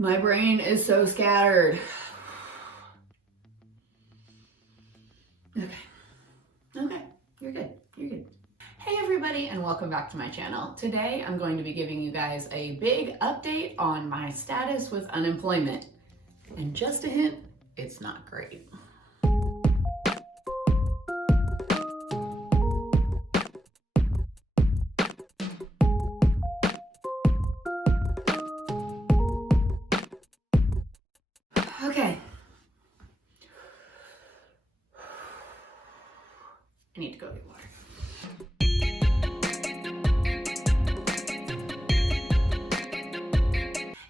My brain is so scattered. Okay, you're good. Hey everybody, and welcome back to my channel. Today I'm going to be giving you guys a big update on my status with unemployment. And just a hint, it's not great. Okay. I need to go get water.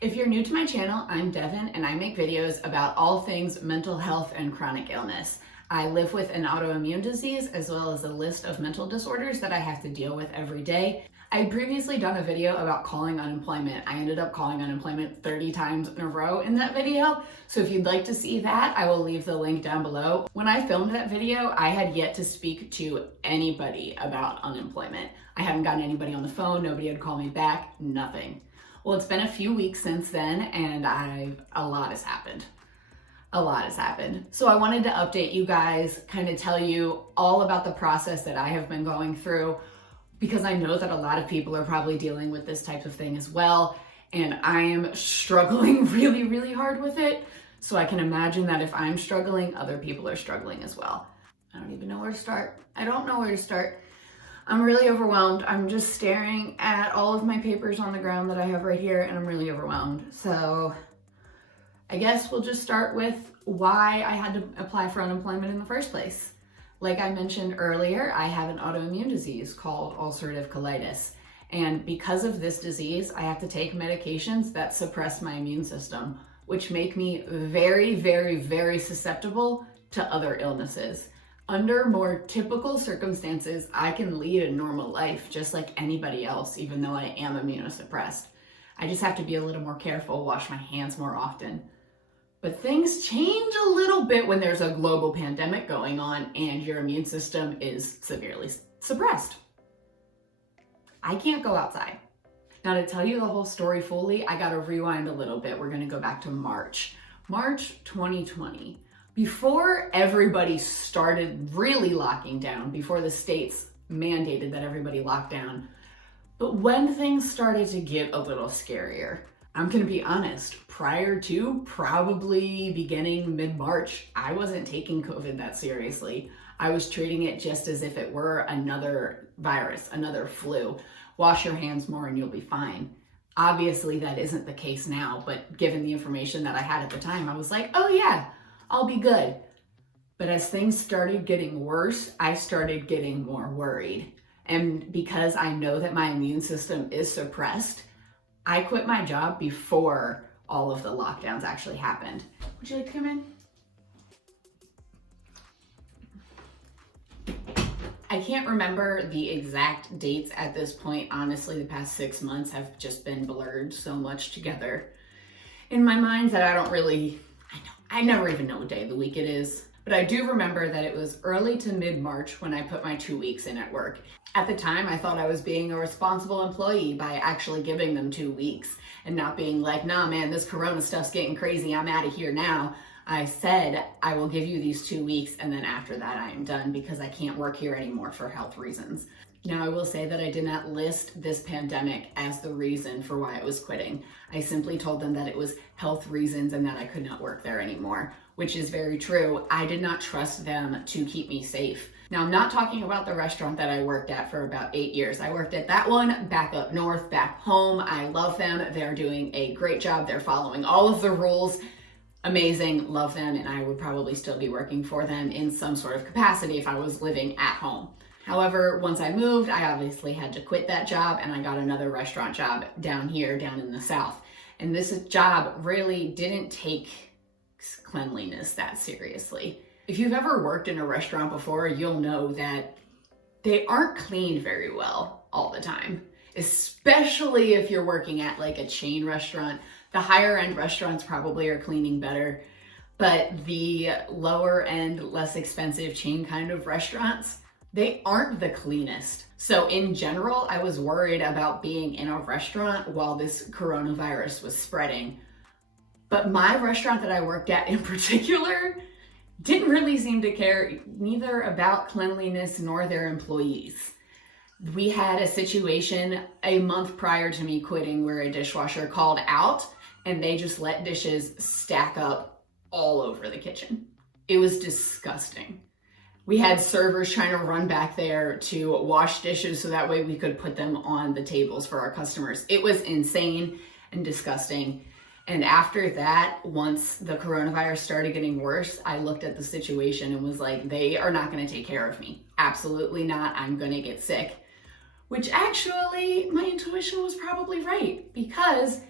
If you're new to my channel, I'm Devin and I make videos about all things mental health and chronic illness. I live with an autoimmune disease as well as a list of mental disorders that I have to deal with every day. I had previously done a video about calling unemployment. I ended up calling unemployment 30 times in a row in that video. So if you'd like to see that, I will leave the link down below. When I filmed that video, I had yet to speak to anybody about unemployment. I hadn't gotten anybody on the phone, nobody had called me back, nothing. Well, it's been a few weeks since then and a lot has happened. So I wanted to update you guys, kind of tell you all about the process that I have been going through, because I know that a lot of people are probably dealing with this type of thing as well. And I am struggling really, really hard with it. So I can imagine that if I'm struggling, other people are struggling as well. I don't even know where to start. I don't know where to start. I'm really overwhelmed. I'm just staring at all of my papers on the ground that I have right here and I'm really overwhelmed. So I guess we'll just start with why I had to apply for unemployment in the first place. Like I mentioned earlier, I have an autoimmune disease called ulcerative colitis. And because of this disease, I have to take medications that suppress my immune system, which make me very, very, very susceptible to other illnesses. Under more typical circumstances, I can lead a normal life just like anybody else, even though I am immunosuppressed. I just have to be a little more careful, wash my hands more often. But things change a little bit when there's a global pandemic going on and your immune system is severely suppressed. I can't go outside. Now, to tell you the whole story fully, I gotta rewind a little bit. We're gonna go back to March 2020. Before everybody started really locking down, before the states mandated that everybody lock down, but when things started to get a little scarier, I'm gonna be honest, prior to probably beginning mid-March, I wasn't taking COVID that seriously. I was treating it just as if it were another virus, another flu. Wash your hands more and you'll be fine. Obviously that isn't the case now, but given the information that I had at the time, I was like, oh yeah, I'll be good. But as things started getting worse, I started getting more worried. And because I know that my immune system is suppressed, I quit my job before all of the lockdowns actually happened. Would you like to come in? I can't remember the exact dates at this point. Honestly, the past 6 months have just been blurred so much together in my mind that I never even know what day of the week it is. But I do remember that it was early to mid-March when I put my 2 weeks in at work. At the time, I thought I was being a responsible employee by actually giving them 2 weeks and not being like, nah, man, this Corona stuff's getting crazy. I'm out of here now. I said, I will give you these 2 weeks and then after that I am done because I can't work here anymore for health reasons. Now, I will say that I did not list this pandemic as the reason for why I was quitting. I simply told them that it was health reasons and that I could not work there anymore, which is very true. I did not trust them to keep me safe. Now, I'm not talking about the restaurant that I worked at for about 8 years. I worked at that one back up north, back home. I love them. They're doing a great job. They're following all of the rules. Amazing, love them, and I would probably still be working for them in some sort of capacity if I was living at home. However, once I moved, I obviously had to quit that job and I got another restaurant job down here, down in the South. And this job really didn't take cleanliness that seriously. If you've ever worked in a restaurant before, you'll know that they aren't cleaned very well all the time, especially if you're working at like a chain restaurant. The higher end restaurants probably are cleaning better, but the lower end, less expensive chain kind of restaurants, they aren't the cleanest. So in general, I was worried about being in a restaurant while this coronavirus was spreading. But my restaurant that I worked at in particular didn't really seem to care neither about cleanliness nor their employees. We had a situation a month prior to me quitting where a dishwasher called out and they just let dishes stack up all over the kitchen. It was disgusting. We had servers trying to run back there to wash dishes so that way we could put them on the tables for our customers. It was insane and disgusting. And after that, once the coronavirus started getting worse, I looked at the situation and was like, they are not going to take care of me. Absolutely not. I'm going to get sick. Which actually, my intuition was probably right, because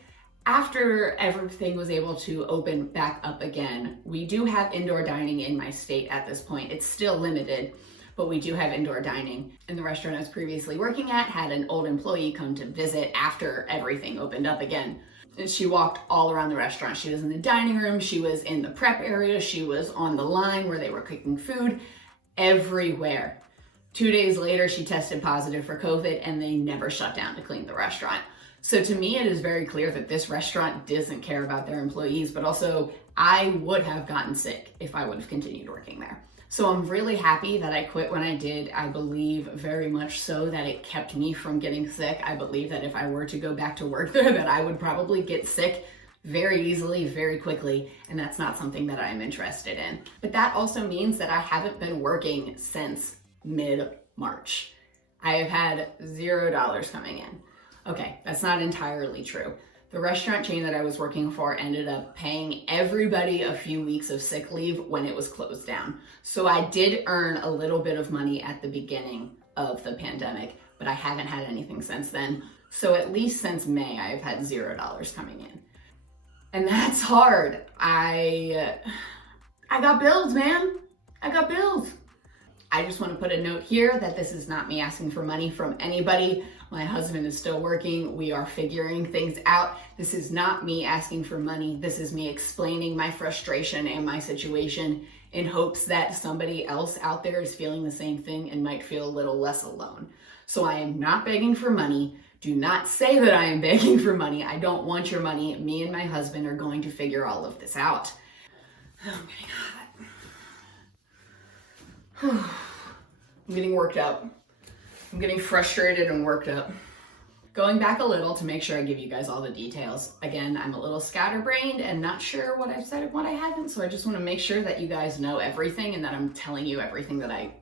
after everything was able to open back up again, we do have indoor dining in my state at this point. It's still limited, but we do have indoor dining. And the restaurant I was previously working at had an old employee come to visit after everything opened up again. And she walked all around the restaurant. She was in the dining room, she was in the prep area, she was on the line where they were cooking food, everywhere. 2 days later, she tested positive for COVID and they never shut down to clean the restaurant. So to me, it is very clear that this restaurant doesn't care about their employees, but also I would have gotten sick if I would have continued working there. So I'm really happy that I quit when I did. I believe very much so that it kept me from getting sick. I believe that if I were to go back to work there, that I would probably get sick very easily, very quickly, and that's not something that I'm interested in. But that also means that I haven't been working since mid-March. I have had $0 coming in. Okay, that's not entirely true. The restaurant chain that I was working for ended up paying everybody a few weeks of sick leave when it was closed down. So I did earn a little bit of money at the beginning of the pandemic, but I haven't had anything since then. So at least since May, I've had $0 coming in. And that's hard. I got bills, man. I got bills. I just want to put a note here that this is not me asking for money from anybody. My husband is still working. We are figuring things out. This is not me asking for money. This is me explaining my frustration and my situation in hopes that somebody else out there is feeling the same thing and might feel a little less alone. So I am not begging for money. Do not say that I am begging for money. I don't want your money. Me and my husband are going to figure all of this out. Oh, I'm getting hot. I'm getting worked up. I'm getting frustrated and worked up. Going back a little to make sure I give you guys all the details. Again, I'm a little scatterbrained and not sure what I've said and what I haven't, so I just want to make sure that you guys know everything and that I'm telling you everything that I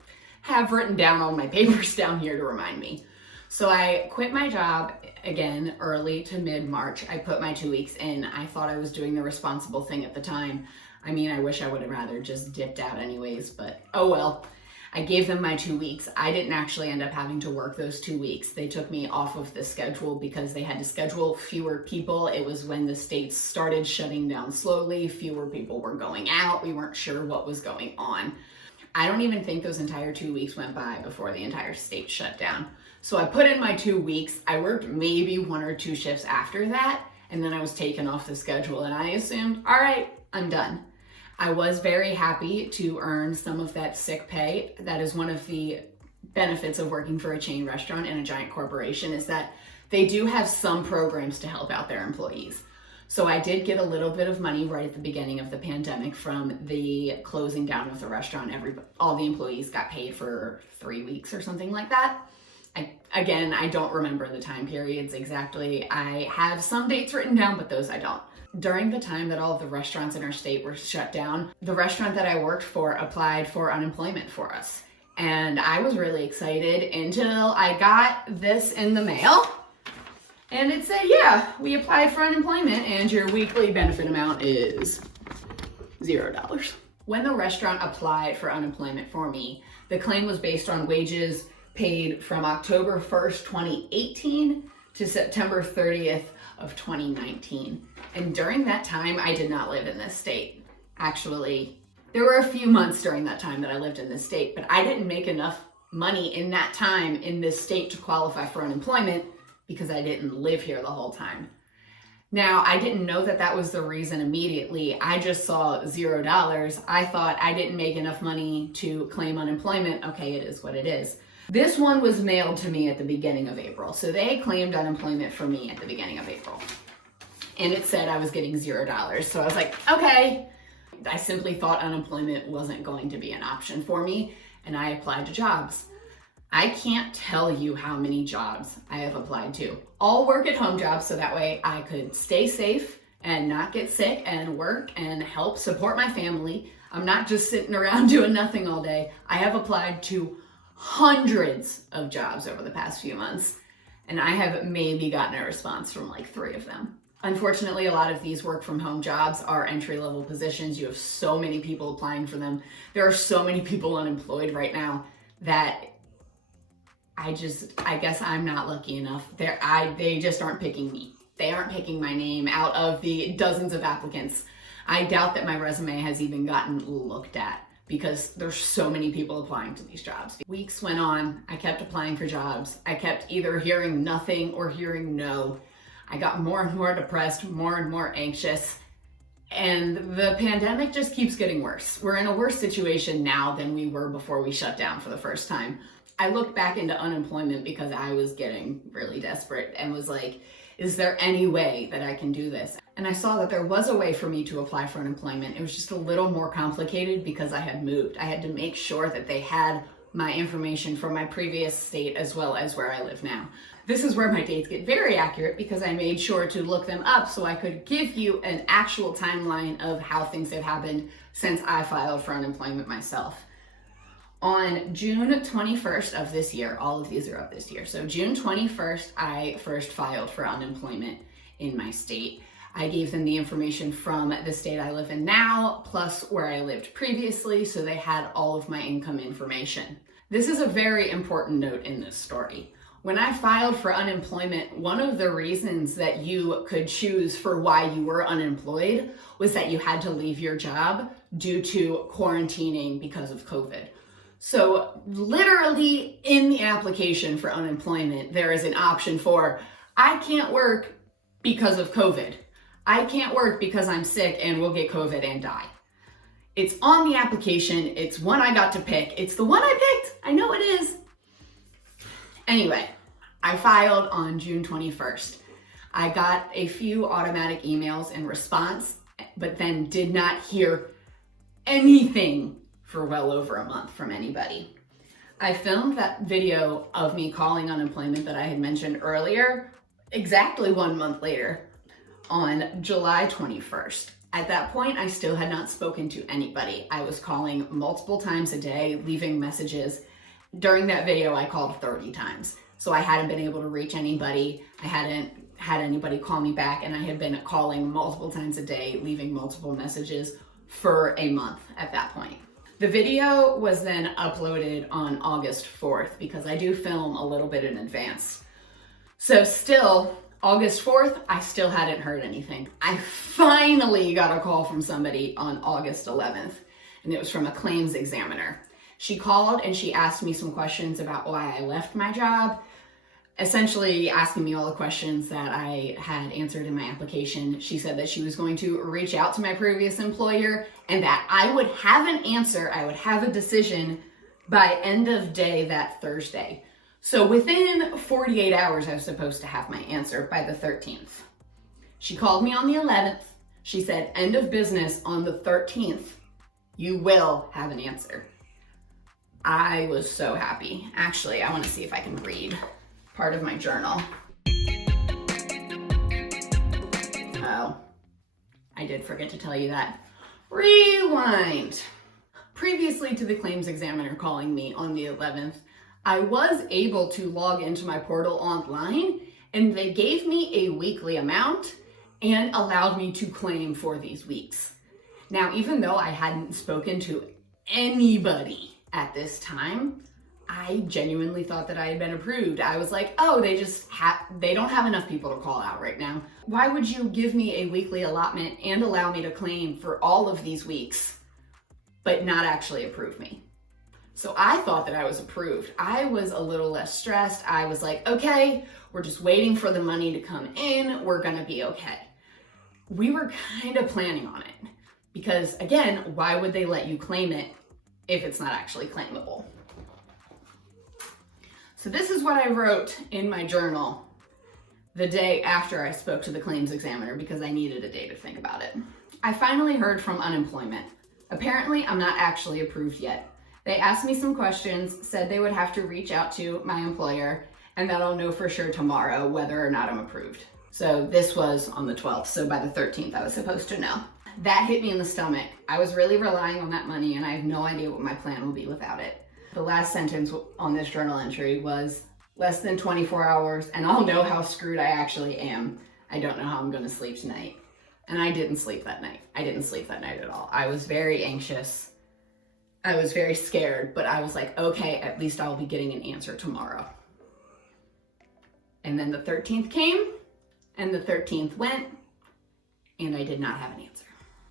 have written down on my papers down here to remind me. So I quit my job again early to mid-March. I put my 2 weeks in. I thought I was doing the responsible thing at the time. I mean, I wish I would have rather just dipped out anyways, but oh well. I gave them my 2 weeks. I didn't actually end up having to work those 2 weeks. They took me off of the schedule because they had to schedule fewer people. It was when the states started shutting down slowly. Fewer people were going out. We weren't sure what was going on. I don't even think those entire 2 weeks went by before the entire state shut down. So I put in my 2 weeks. I worked maybe 1 or 2 shifts after that, and then I was taken off the schedule, and I assumed, all right, I'm done. I was very happy to earn some of that sick pay. That is one of the benefits of working for a chain restaurant in a giant corporation, is that they do have some programs to help out their employees. So I did get a little bit of money right at the beginning of the pandemic from the closing down of the restaurant. All the employees got paid for 3 weeks or something like that. I don't remember the time periods exactly. I have some dates written down, but those I don't. During the time that all of the restaurants in our state were shut down, the restaurant that I worked for applied for unemployment for us. And I was really excited until I got this in the mail. And it said, yeah, we applied for unemployment and your weekly benefit amount is $0. When the restaurant applied for unemployment for me, the claim was based on wages paid from October 1st, 2018 to September 30th of 2019. And during that time, I did not live in this state. Actually, there were a few months during that time that I lived in this state, but I didn't make enough money in that time in this state to qualify for unemployment because I didn't live here the whole time. Now, I didn't know that that was the reason immediately. I just saw $0. I thought I didn't make enough money to claim unemployment. Okay, it is what it is. This one was mailed to me at the beginning of April. So they claimed unemployment for me at the beginning of April. and it said I was getting $0. So I was like, okay. I simply thought unemployment wasn't going to be an option for me, and I applied to jobs. I can't tell you how many jobs I have applied to. All work at home jobs, so that way I could stay safe and not get sick and work and help support my family. I'm not just sitting around doing nothing all day. I have applied to hundreds of jobs over the past few months, and I have maybe gotten a response from like 3 of them. Unfortunately, a lot of these work from home jobs are entry-level positions. You have so many people applying for them. There are so many people unemployed right now that I guess I'm not lucky enough. They just aren't picking me. They aren't picking my name out of the dozens of applicants. I doubt that my resume has even gotten looked at because there's so many people applying to these jobs. Weeks went on. I kept applying for jobs. I kept either hearing nothing or hearing no. I got more and more depressed, more and more anxious, and the pandemic just keeps getting worse. We're in a worse situation now than we were before we shut down for the first time. I looked back into unemployment because I was getting really desperate and was like, is there any way that I can do this? And I saw that there was a way for me to apply for unemployment. It was just a little more complicated because I had moved. I had to make sure that they had my information from my previous state as well as where I live now. This is where my dates get very accurate because I made sure to look them up so I could give you an actual timeline of how things have happened since I filed for unemployment myself. On June 21st of this year, all of these are up this year. So June 21st, I first filed for unemployment in my state. I gave them the information from the state I live in now, plus where I lived previously, so they had all of my income information. This is a very important note in this story. When I filed for unemployment, one of the reasons that you could choose for why you were unemployed was that you had to leave your job due to quarantining because of COVID. So literally in the application for unemployment, there is an option for, I can't work because of COVID. I can't work because I'm sick and will get COVID and die. It's on the application. It's one I got to pick. It's the one I picked. I know it is. Anyway, I filed on June 21st. I got a few automatic emails in response, but then did not hear anything for well over a month from anybody. I filmed that video of me calling unemployment that I had mentioned earlier exactly 1 month later on July 21st. At that point, I still had not spoken to anybody. I was calling multiple times a day, leaving messages. During that video, I called 30 times. So I hadn't been able to reach anybody. I hadn't had anybody call me back, and I had been calling multiple times a day, leaving multiple messages for a month at that point. The video was then uploaded on August 4th because I do film a little bit in advance. So still, August 4th, I still hadn't heard anything. I finally got a call from somebody on August 11th, and it was from a claims examiner. She called and she asked me some questions about why I left my job, essentially asking me all the questions that I had answered in my application. She said that she was going to reach out to my previous employer and that I would have an answer, I would have a decision by end of day that Thursday. So within 48 hours, I was supposed to have my answer by the 13th. She called me on the 11th. She said, end of business on the 13th. You will have an answer. I was so happy. Actually, I want to see if I can read part of my journal. Oh, I did forget to tell you that. Rewind. Previously to the claims examiner calling me on the 11th, I was able to log into my portal online, and they gave me a weekly amount and allowed me to claim for these weeks. Now, even though I hadn't spoken to anybody at this time, I genuinely thought that I had been approved. I was like, oh, they don't have enough people to call out right now. Why would you give me a weekly allotment and allow me to claim for all of these weeks, but not actually approve me? So I thought that I was approved. I was a little less stressed. I was like, okay, we're just waiting for the money to come in. We're gonna be okay. We were kind of planning on it because, again, why would they let you claim it if it's not actually claimable? So this is what I wrote in my journal the day after I spoke to the claims examiner because I needed a day to think about it. I finally heard from unemployment. Apparently, I'm not actually approved yet. They asked me some questions, said they would have to reach out to my employer, and that I'll know for sure tomorrow whether or not I'm approved. So this was on the 12th, so by the 13th I was supposed to know. That hit me in the stomach. I was really relying on that money and I have no idea what my plan will be without it. The last sentence on this journal entry was less than 24 hours and I'll know how screwed I actually am. I don't know how I'm gonna sleep tonight. And I didn't sleep that night. I didn't sleep that night at all. I was very anxious. I was very scared, but I was like, okay, at least I'll be getting an answer tomorrow. And then the 13th came and the 13th went and I did not have an answer.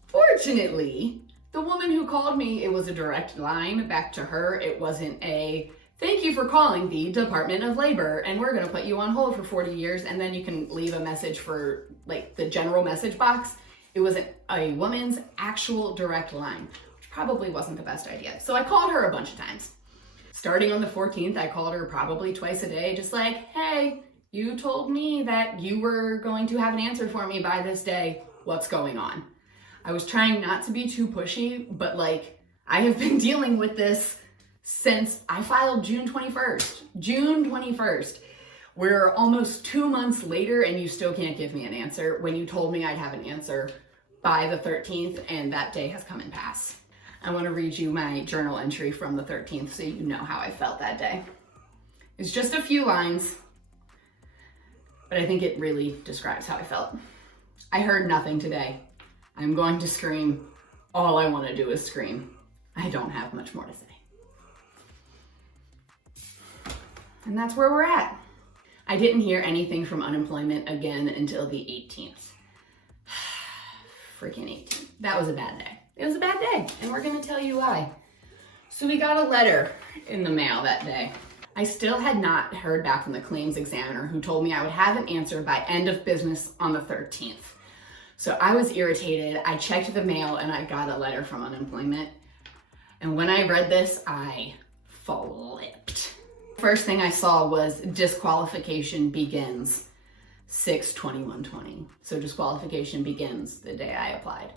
Fortunately, the woman who called me, it was a direct line back to her. It wasn't a, thank you for calling the Department of Labor and we're gonna put you on hold for 40 years and then you can leave a message for like the general message box. It was a woman's actual direct line, which probably wasn't the best idea. So I called her a bunch of times. Starting on the 14th, I called her probably twice a day, just like, hey, you told me that you were going to have an answer for me by this day. What's going on? I was trying not to be too pushy, but like I have been dealing with this since I filed June 21st. June 21st. We're almost 2 months later and you still can't give me an answer when you told me I'd have an answer by the 13th and that day has come and passed. I want to read you my journal entry from the 13th so you know how I felt that day. It's just a few lines, but I think it really describes how I felt. I heard nothing today. I'm going to scream. All I want to do is scream. I don't have much more to say. And that's where we're at. I didn't hear anything from unemployment again until the 18th. Freaking 18th. That was a bad day. It was a bad day, and we're gonna tell you why. So we got a letter in the mail that day. I still had not heard back from the claims examiner who told me I would have an answer by end of business on the 13th. So I was irritated. I checked the mail and I got a letter from unemployment. And when I read this, I flipped. First thing I saw was disqualification begins 6/21/20. So disqualification begins the day I applied.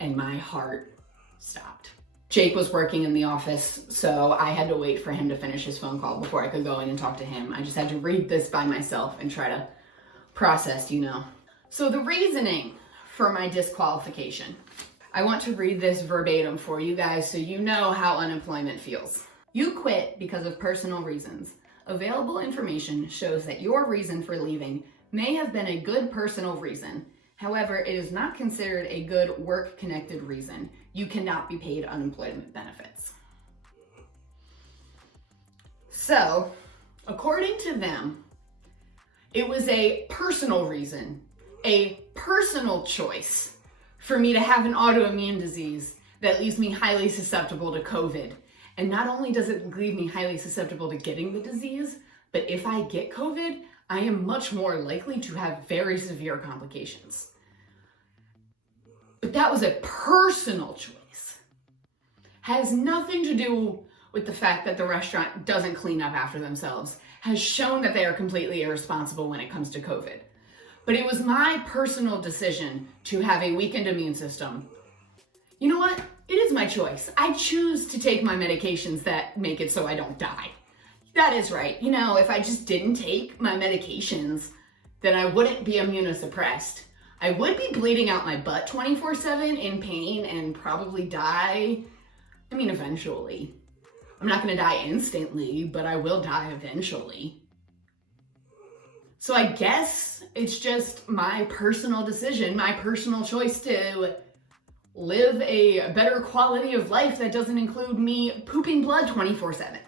And my heart stopped. Jake was working in the office, so I had to wait for him to finish his phone call before I could go in and talk to him. I just had to read this by myself and try to process, So the reasoning for my disqualification. I want to read this verbatim for you guys so you know how unemployment feels. You quit because of personal reasons. Available information shows that your reason for leaving may have been a good personal reason. However, it is not considered a good work-connected reason. You cannot be paid unemployment benefits. So, according to them, it was a personal reason, a personal choice for me to have an autoimmune disease that leaves me highly susceptible to COVID. And not only does it leave me highly susceptible to getting the disease, but if I get COVID, I am much more likely to have very severe complications. But that was a personal choice. Has nothing to do with the fact that the restaurant doesn't clean up after themselves, has shown that they are completely irresponsible when it comes to COVID. But it was my personal decision to have a weakened immune system. You know what? It is my choice. I choose to take my medications that make it so I don't die. That is right. If I just didn't take my medications, then I wouldn't be immunosuppressed. I would be bleeding out my butt 24/7 in pain and probably die. Eventually. I'm not going to die instantly, but I will die eventually. So I guess it's just my personal decision, my personal choice to live a better quality of life that doesn't include me pooping blood 24/7.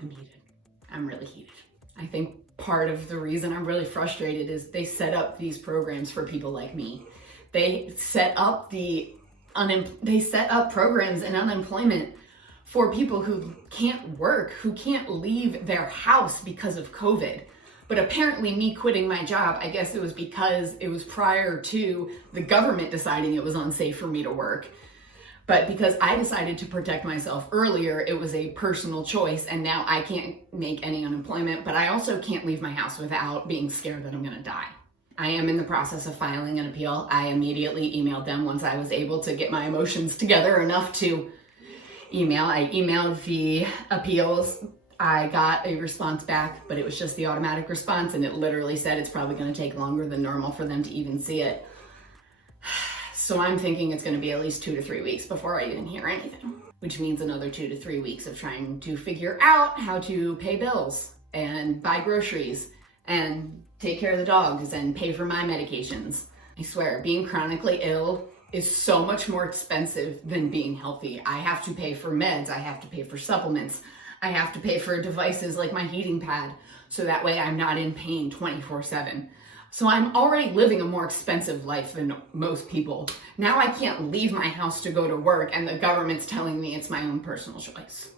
I'm heated. I'm really heated. I think part of the reason I'm really frustrated is they set up these programs for people like me. They set up programs in unemployment for people who can't work, who can't leave their house because of COVID. But apparently me quitting my job, I guess it was because it was prior to the government deciding it was unsafe for me to work. But because I decided to protect myself earlier, it was a personal choice, and now I can't make any unemployment, but I also can't leave my house without being scared that I'm gonna die. I am in the process of filing an appeal. I immediately emailed them once I was able to get my emotions together enough to email. I emailed the appeals. I got a response back, but it was just the automatic response, and it literally said it's probably gonna take longer than normal for them to even see it. So I'm thinking it's gonna be at least 2 to 3 weeks before I even hear anything, which means another 2 to 3 weeks of trying to figure out how to pay bills and buy groceries and take care of the dogs and pay for my medications. I swear, being chronically ill is so much more expensive than being healthy. I have to pay for meds, I have to pay for supplements, I have to pay for devices like my heating pad, so that way I'm not in pain 24/7. So I'm already living a more expensive life than most people. Now I can't leave my house to go to work, and the government's telling me it's my own personal choice.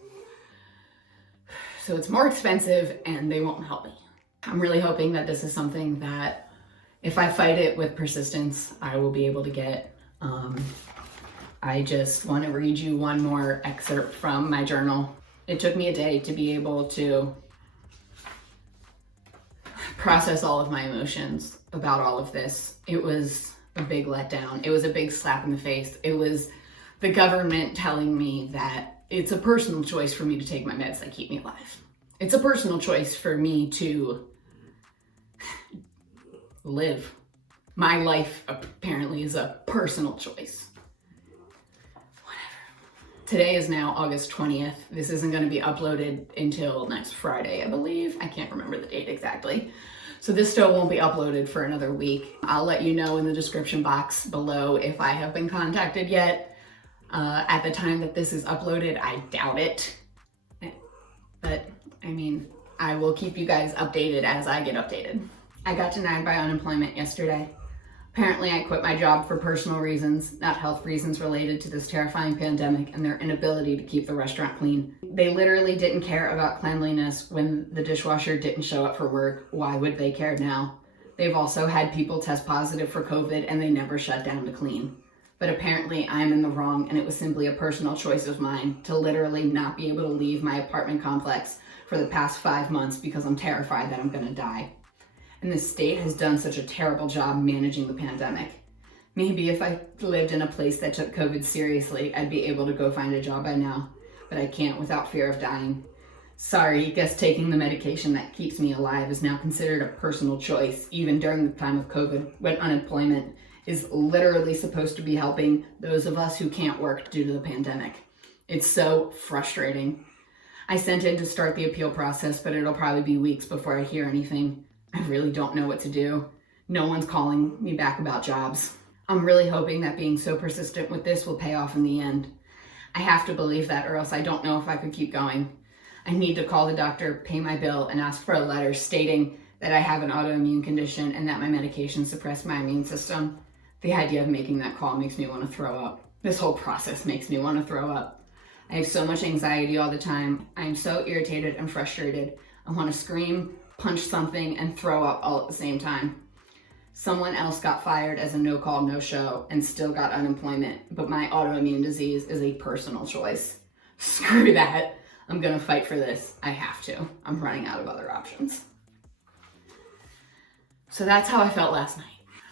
So it's more expensive and they won't help me. I'm really hoping that this is something that if I fight it with persistence, I will be able to get. I just want to read you one more excerpt from my journal. It took me a day to be able to process all of my emotions about all of this. It was a big letdown. It was a big slap in the face. It was the government telling me that it's a personal choice for me to take my meds that keep me alive. It's a personal choice for me to live. My life apparently is a personal choice. Whatever. Today is now August 20th. This isn't going to be uploaded until next Friday, I believe. I can't remember the date exactly. So this still won't be uploaded for another week. I'll let you know in the description box below if I have been contacted yet. At the time that this is uploaded, I doubt it. But I mean, I will keep you guys updated as I get updated. I got denied by unemployment yesterday. Apparently I quit my job for personal reasons, not health reasons related to this terrifying pandemic and their inability to keep the restaurant clean. They literally didn't care about cleanliness when the dishwasher didn't show up for work. Why would they care now? They've also had people test positive for COVID and they never shut down to clean. But apparently I'm in the wrong, and it was simply a personal choice of mine to literally not be able to leave my apartment complex for the past 5 months because I'm terrified that I'm gonna die. And the state has done such a terrible job managing the pandemic. Maybe if I lived in a place that took COVID seriously, I'd be able to go find a job by now, but I can't without fear of dying. Sorry, guess taking the medication that keeps me alive is now considered a personal choice, even during the time of COVID, when unemployment is literally supposed to be helping those of us who can't work due to the pandemic. It's so frustrating. I sent in to start the appeal process, but it'll probably be weeks before I hear anything. I really don't know what to do. No one's calling me back about jobs. I'm really hoping that being so persistent with this will pay off in the end. I have to believe that, or else I don't know if I could keep going. I need to call the doctor, pay my bill, and ask for a letter stating that I have an autoimmune condition and that my medication suppress my immune system. The idea of making that call makes me want to throw up. This whole process makes me want to throw up. I have so much anxiety all the time. I am so irritated and frustrated. I want to scream, punch something, and throw up all at the same time. Someone else got fired as a no-call, no-show and still got unemployment, but my autoimmune disease is a personal choice. Screw that. I'm gonna fight for this. I have to. I'm running out of other options. So that's how I felt last night.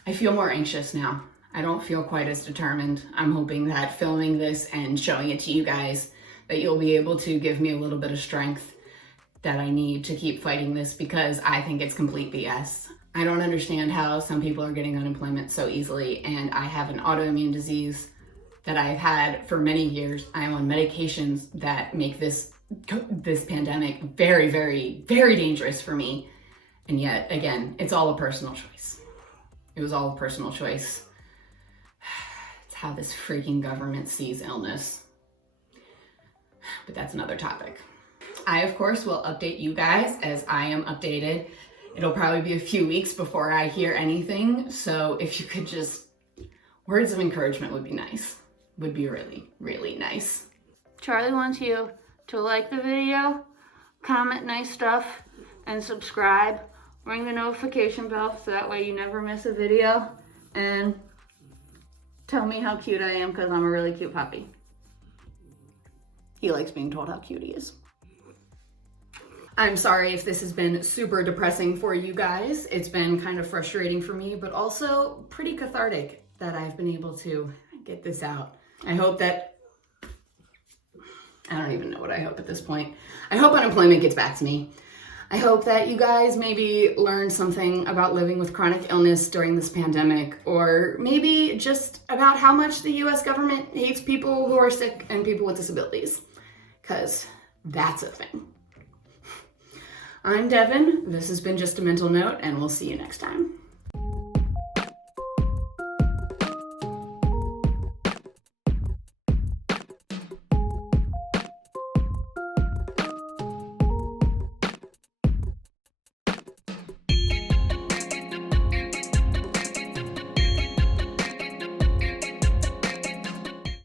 I feel more anxious now. I don't feel quite as determined. I'm hoping that filming this and showing it to you guys, that you'll be able to give me a little bit of strength that I need to keep fighting this, because I think it's complete BS. I don't understand how some people are getting unemployment so easily, and I have an autoimmune disease that I've had for many years. I am on medications that make this pandemic very, very, very dangerous for me. And yet, again, it's all a personal choice. It was all a personal choice. It's how this freaking government sees illness. But that's another topic. I, of course, will update you guys as I am updated. It'll probably be a few weeks before I hear anything. So if you could just, words of encouragement would be nice. Would be really, really nice. Charlie wants you to like the video, comment nice stuff, and subscribe. Ring the notification bell so that way you never miss a video. And tell me how cute I am, because I'm a really cute puppy. He likes being told how cute he is. I'm sorry if this has been super depressing for you guys. It's been kind of frustrating for me, but also pretty cathartic that I've been able to get this out. I hope that, I don't even know what I hope at this point. I hope unemployment gets back to me. I hope that you guys maybe learn something about living with chronic illness during this pandemic, or maybe just about how much the US government hates people who are sick and people with disabilities, because that's a thing. I'm Devin. This has been Just a Mental Note, and we'll see you next time.